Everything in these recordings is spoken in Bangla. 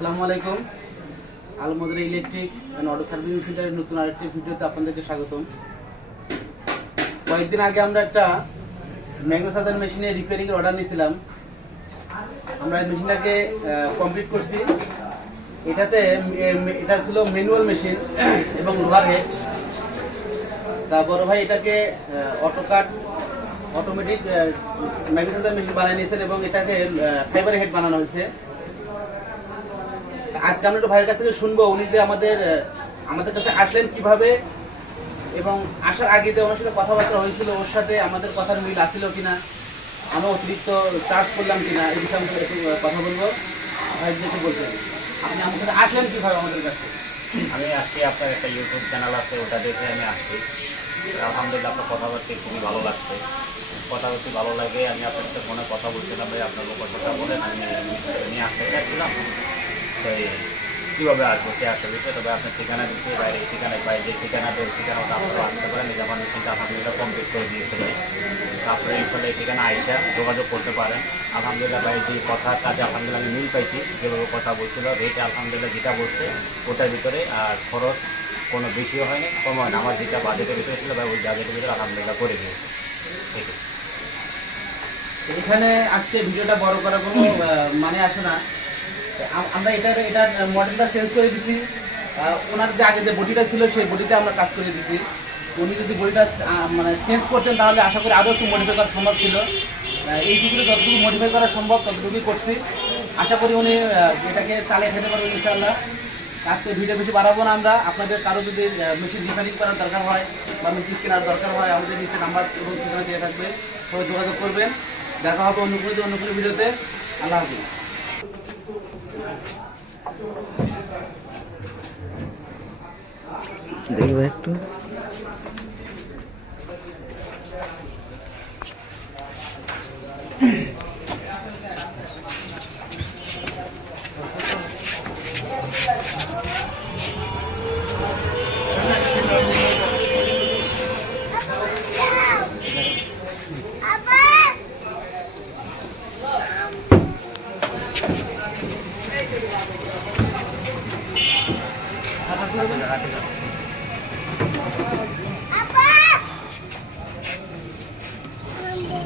আসসালামু আলাইকুম। Alamdara electric and auto servicing সেন্টারের নতুন আরেকটি ভিডিওতে আপনাদেরকে স্বাগতম। কয়েকদিন আগে আমরা একটা ম্যাগনোসাদার মেশিনে রিপেয়ারিংয়ের অর্ডার নিয়েছিলাম। আমরা এই মেশিনটাকে কমপ্লিট করছি। এটাতে এটা ছিল ম্যানুয়াল মেশিন এবং লোহার হেড তা বড় ভাই এটাকে অটোকাট অটোমেটিক ম্যাগনেসাইজার মেশিন বানিয়ে নিয়েছেন এবং এটাকে ফাইবার হেড বানানো হয়েছে। আজকে আমরা একটু ভাইয়ের কাছ থেকে শুনব। উনি যে আমাদের আমাদের কাছে আসলেন কীভাবে এবং আসার আগে যে ওনার সাথে কথাবার্তা হয়েছিল, ওর সাথে আমাদের কথার মিল আসছিল কিনা, আমরা অতিরিক্ত চার্জ করলাম কিনা, এই বিষয়ে আমরা একটু কথা বলব। ভাই যেটা বলছেন আপনি আমার সাথে আসলেন কীভাবে আমাদের কাছে? আমি আসছি, আপনার একটা ইউটিউব চ্যানেল আছে, ওটা দেখে আমি আসছি। আলহামদুলিল্লাহ, আপনার কথাবার্তা খুবই ভালো লাগছে। কথাবার্তা ভালো লাগে, আমি আপনার সাথে ফোনে কথা বলছিলাম ভাই, আপনার কথাটা বলেন, আমি নিয়ে আসতে এই কীভাবে আসব, কে আসবে, সে তবে আপনার ঠিকানা দিচ্ছে বাইরে ঠিকানায় বাইরে যে ঠিকানা ঠিকানাটা আপনারা আসতে পারেন আমার মেশিনটা আলহামদুলিল্লাহ কমপ্লিট করে দিয়েছে ভাই আপনার এই ঠিকানা আইসা যোগাযোগ করতে পারেন। আলহামদুলিল্লাহ ভাই, যে কথার কাজে আলহামদুলিল্লাহ আমি মিল পাইছি, যেভাবে কথা বলছিল রেট আলহামদুলিল্লাহ যেটা বলছে, ওটার ভিতরে আর খরচ কোনো বেশিও হয়নি, কম হয় না আমার যেটা বাজেটের ভিতরে ছিল ভাই, ওই বাজেটের ভিতরে আলহামদুলিল্লাহ করে দিয়েছে। এখানে আজকে ভিডিওটা বড় করার কোনো মানে আসে না। আমরা এটার এটার মডেলটা চেঞ্জ করে দিছি। ওনার যে আগে যে বডিটা ছিল সেই বডিতে আমরা কাজ করে দিছি। উনি যদি বডিটা মানে চেঞ্জ করতেন তাহলে আশা করি আরও একটু মডিফাই করা সম্ভব ছিল। আহ, এই ভিডিও যতটুকু মডিফাই করা সম্ভব ততটুকুই করছি। আশা করি উনি এটাকে চালিয়ে খেতে পারবেন ইনশাআল্লাহ। আজকে ভিডিও বেশি বাড়াবো না আমরা। আপনাদের কারও যদি মেশিন রিপেয়ারিং করার দরকার হয় বা মেশিন কেনার দরকার হয় আমাদের নিচে নাম্বার এবং ঠিকানা দেওয়া থাকবে। সবাই যোগাযোগ করবেন। দেখা হবে অন্য কোনো অন্য কোনো ভিডিওতে আল্লাহ হাফিজ। দেখবে একটু।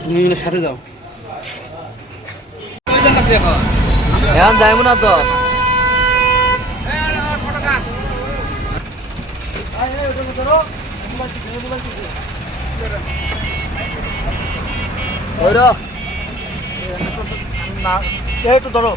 তুমি সাথে যাও এখন যাইব না তো। ওই র। একটু ধরো।